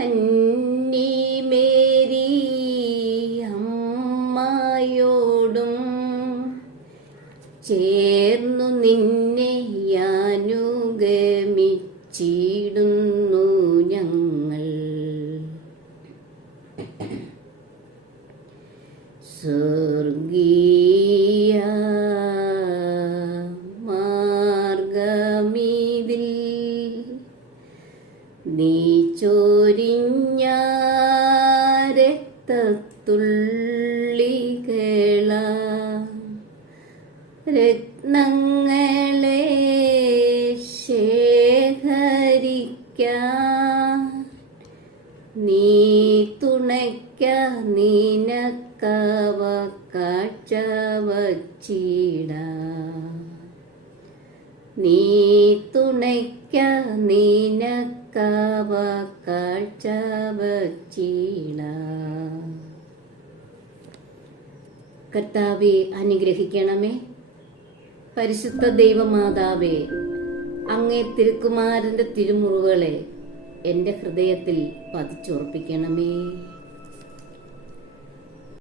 കന്നി മേരി അമ്മയോടും ചേർന്നു നിന്നെ അനുഗമിച്ചിടുന്നു ഞങ്ങൾ. സ്വർഗീയ മാർഗമിതിൽ നീ ചൊരിഞ്ഞ രക്തത്തുള്ളികള രത്നങ്ങളെ ശേഖരിക്കാൻ നീ തുണയ്ക്ക നിനക്കവ കാഴ്ച വച്ചിട. നീ തുണയ്ക്ക നിനക്കവ കാഴ്ച വച്ചിട. കർത്താവെ അനുഗ്രഹിക്കണമേ. പരിശുദ്ധ ദൈവമാതാവേ, അങ്ങേ തിരുക്കുമാരന്റെ തിരുമുറിവുകളെ എൻ്റെ ഹൃദയത്തിൽ പതിച്ചുറപ്പിക്കണമേ.